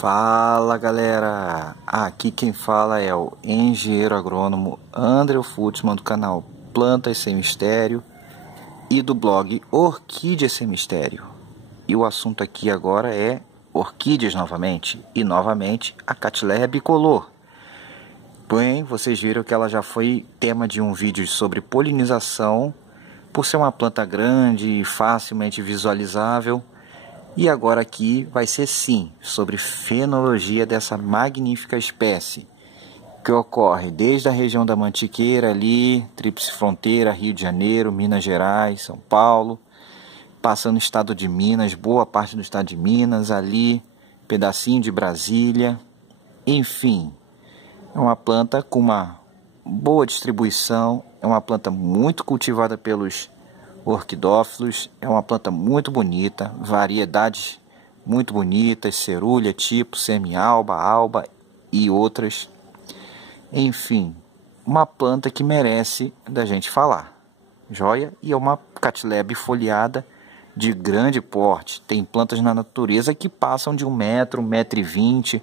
Fala galera, aqui quem fala é o engenheiro agrônomo André Futsman do canal Plantas Sem Mistério e do blog Orquídeas Sem Mistério. E o assunto aqui agora é orquídeas novamente, e novamente a Cattleya bicolor. Bem, vocês viram que ela já foi tema de um vídeo sobre polinização, por ser uma planta grande e facilmente visualizável. E agora aqui vai ser sim sobre fenologia dessa magnífica espécie, que ocorre desde a região da Mantiqueira ali, Tríplice Fronteira, Rio de Janeiro, Minas Gerais, São Paulo, passando no estado de Minas, boa parte do estado de Minas ali, pedacinho de Brasília, enfim, é uma planta com uma boa distribuição, é uma planta muito cultivada pelos orquidófilos, é uma planta muito bonita, variedades muito bonitas, cerúlea, tipo, semi-alba, alba e outras. Enfim, uma planta que merece da gente falar, joia? E é uma Cattleya bifoliada de grande porte. Tem plantas na natureza que passam de 1 metro, 1,20 m,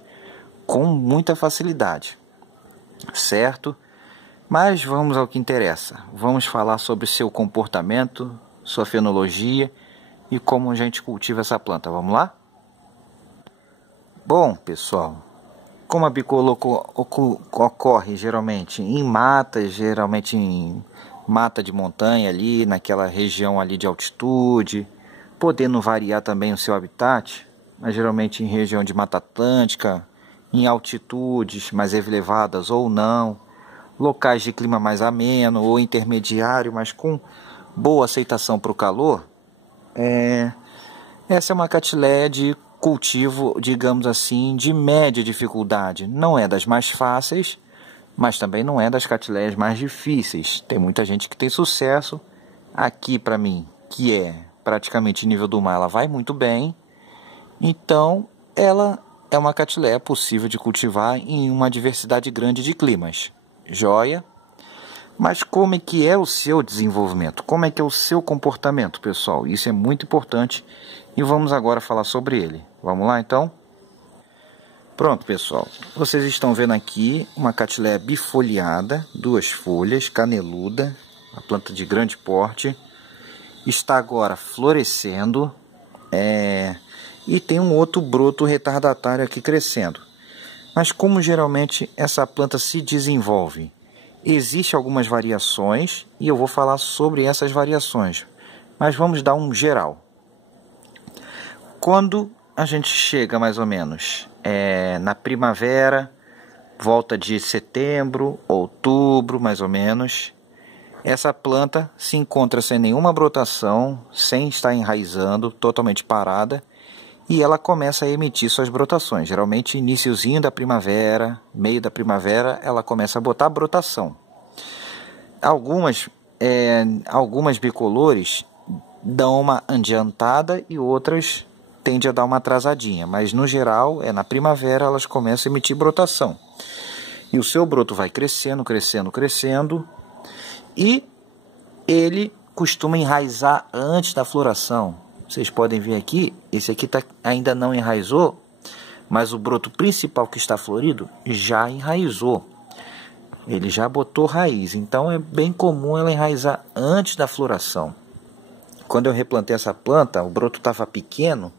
com muita facilidade, certo? Mas vamos ao que interessa. Vamos falar sobre seu comportamento, sua fenologia e como a gente cultiva essa planta. Vamos lá? Bom, pessoal, como a bicolor ocorre geralmente em matas, geralmente em mata de montanha ali, naquela região ali de altitude, podendo variar também o seu habitat, mas geralmente em região de Mata Atlântica, em altitudes mais elevadas ou não, locais de clima mais ameno ou intermediário, mas com boa aceitação para o calor, essa é uma Cattleya de cultivo, digamos assim, de média dificuldade. Não é das mais fáceis, mas também não é das Cattleyas mais difíceis. Tem muita gente que tem sucesso. Aqui, para mim, que é praticamente nível do mar, ela vai muito bem. Então, ela é uma Cattleya possível de cultivar em uma diversidade grande de climas. Joia? Mas como é que é o seu desenvolvimento? Como é que é o seu comportamento, pessoal? Isso é muito importante e vamos agora falar sobre ele. Vamos lá, então? Pronto, pessoal. Vocês estão vendo aqui uma Cattleya bifoliada, 2 folhas, caneluda, uma planta de grande porte. Está agora florescendo e tem um outro broto retardatário aqui crescendo. Mas como geralmente essa planta se desenvolve? Existem algumas variações e eu vou falar sobre essas variações. Mas vamos dar um geral. Quando a gente chega mais ou menos na primavera, volta de setembro, outubro mais ou menos, essa planta se encontra sem nenhuma brotação, sem estar enraizando, totalmente parada. E ela começa a emitir suas brotações. Geralmente, iniciozinho da primavera, meio da primavera, ela começa a botar brotação. Algumas bicolores dão uma adiantada e outras tendem a dar uma atrasadinha. Mas, no geral, na primavera elas começam a emitir brotação. E o seu broto vai crescendo, crescendo, crescendo. E ele costuma enraizar antes da floração. Vocês podem ver aqui, esse aqui ainda não enraizou, mas o broto principal que está florido já enraizou. Ele já botou raiz, então é bem comum ela enraizar antes da floração. Quando eu replantei essa planta, o broto estava pequeno,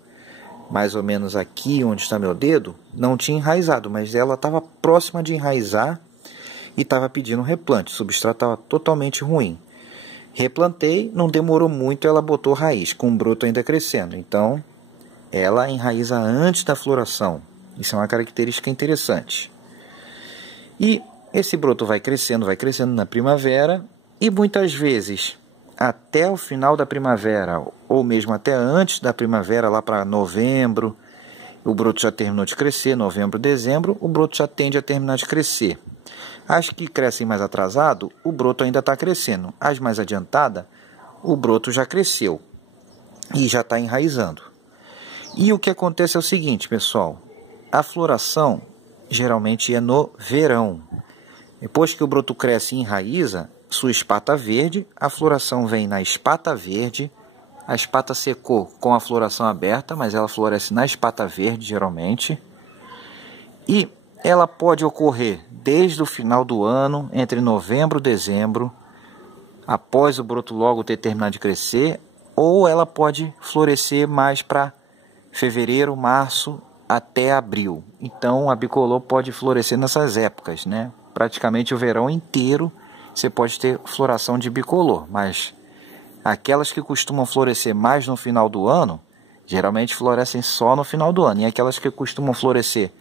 mais ou menos aqui onde está meu dedo, não tinha enraizado, mas ela estava próxima de enraizar e estava pedindo replante, o substrato estava totalmente ruim. Replantei, não demorou muito, ela botou raiz, com o broto ainda crescendo. Então, ela enraiza antes da floração. Isso é uma característica interessante. E esse broto vai crescendo na primavera. E muitas vezes, até o final da primavera, ou mesmo até antes da primavera, lá para novembro, o broto já terminou de crescer, novembro, dezembro, o broto já tende a terminar de crescer. As que crescem mais atrasado, o broto ainda está crescendo. As mais adiantadas, o broto já cresceu e já está enraizando. E o que acontece é o seguinte, pessoal. A floração geralmente é no verão. Depois que o broto cresce e enraiza, sua espata verde, a floração vem na espata verde. A espata secou com a floração aberta, mas ela floresce na espata verde geralmente. E ela pode ocorrer desde o final do ano, entre novembro e dezembro, após o broto logo ter terminado de crescer, ou ela pode florescer mais para fevereiro, março até abril. Então a bicolor pode florescer nessas épocas, né? Praticamente o verão inteiro você pode ter floração de bicolor, mas aquelas que costumam florescer mais no final do ano, geralmente florescem só no final do ano. E aquelas que costumam florescer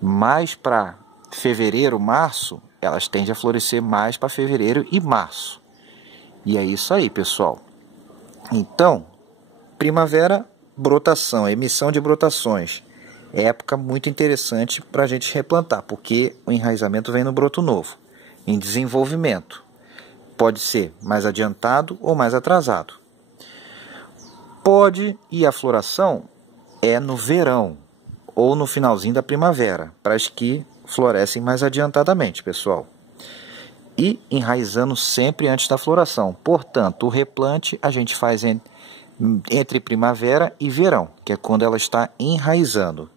mais para fevereiro, março, elas tendem a florescer mais para fevereiro e março. E é isso aí, pessoal. Então, primavera, brotação, emissão de brotações. É época muito interessante para a gente replantar, porque o enraizamento vem no broto novo, em desenvolvimento. Pode ser mais adiantado ou mais atrasado. E a floração é no verão ou no finalzinho da primavera, para as que florescem mais adiantadamente, pessoal. E enraizando sempre antes da floração. Portanto, o replante a gente faz entre primavera e verão, que é quando ela está enraizando.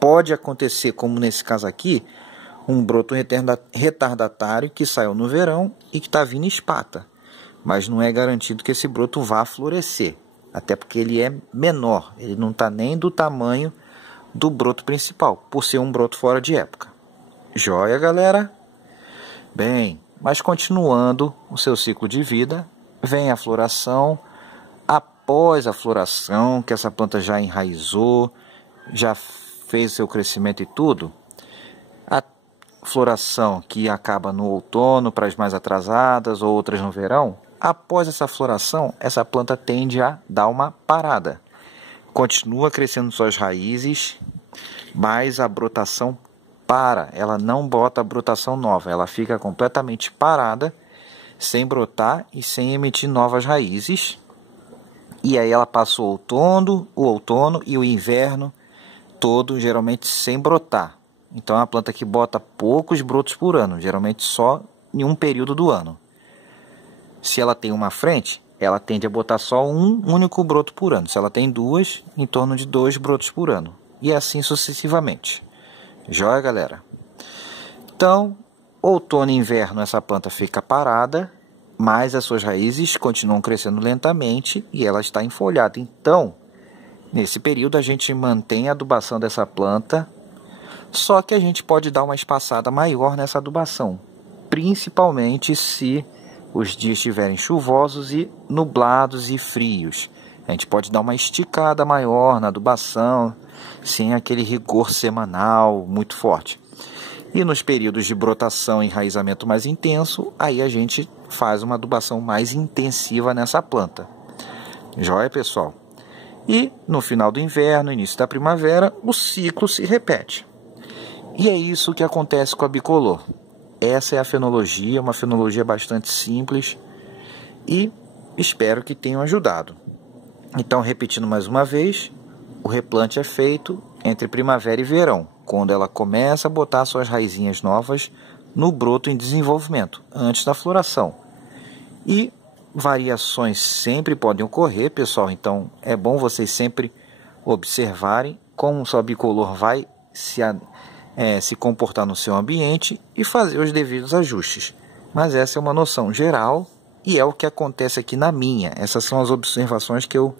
Pode acontecer, como nesse caso aqui, um broto retardatário que saiu no verão e que está vindo espata. Mas não é garantido que esse broto vá florescer, até porque ele é menor, ele não está nem do tamanho do broto principal, por ser um broto fora de época. Joia, galera? Bem, mas continuando o seu ciclo de vida, vem a floração. Após a floração, que essa planta já enraizou, já fez seu crescimento e tudo, a floração que acaba no outono para as mais atrasadas, ou outras no verão, após essa floração, essa planta tende a dar uma parada. Continua crescendo suas raízes, mas a brotação para, ela não bota a brotação nova, ela fica completamente parada, sem brotar e sem emitir novas raízes. E aí ela passa o outono e o inverno todo, geralmente sem brotar. Então é uma planta que bota poucos brotos por ano, geralmente só em um período do ano. Se ela tem uma frente, ela tende a botar só um único broto por ano. Se ela tem duas, em torno de 2 brotos por ano. E assim sucessivamente. Joia, galera? Então, outono e inverno essa planta fica parada, mas as suas raízes continuam crescendo lentamente e ela está enfolhada. Então, nesse período a gente mantém a adubação dessa planta, só que a gente pode dar uma espaçada maior nessa adubação, principalmente se os dias estiverem chuvosos e nublados e frios. A gente pode dar uma esticada maior na adubação, sem aquele rigor semanal muito forte. E nos períodos de brotação e enraizamento mais intenso, aí a gente faz uma adubação mais intensiva nessa planta. Joia, pessoal? E no final do inverno, início da primavera, o ciclo se repete. E é isso que acontece com a bicolor. Essa é a fenologia, uma fenologia bastante simples e espero que tenham ajudado. Então, repetindo mais uma vez, o replante é feito entre primavera e verão, quando ela começa a botar suas raizinhas novas no broto em desenvolvimento, antes da floração. E variações sempre podem ocorrer, pessoal, então é bom vocês sempre observarem como sua bicolor vai se comportar no seu ambiente e fazer os devidos ajustes. Mas essa é uma noção geral e é o que acontece aqui na minha. Essas são as observações que eu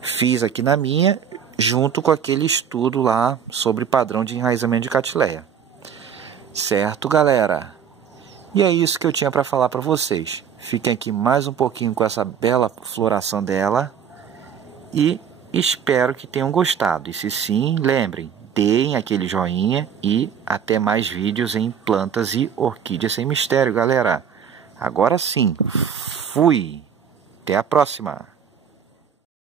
fiz aqui na minha, junto com aquele estudo lá sobre padrão de enraizamento de Catileia. Certo, galera? E é isso que eu tinha para falar para vocês. Fiquem aqui mais um pouquinho com essa bela floração dela e espero que tenham gostado. E se sim, lembrem, deem aquele joinha e até mais vídeos em plantas e orquídeas sem mistério, galera. Agora sim, fui! Até a próxima!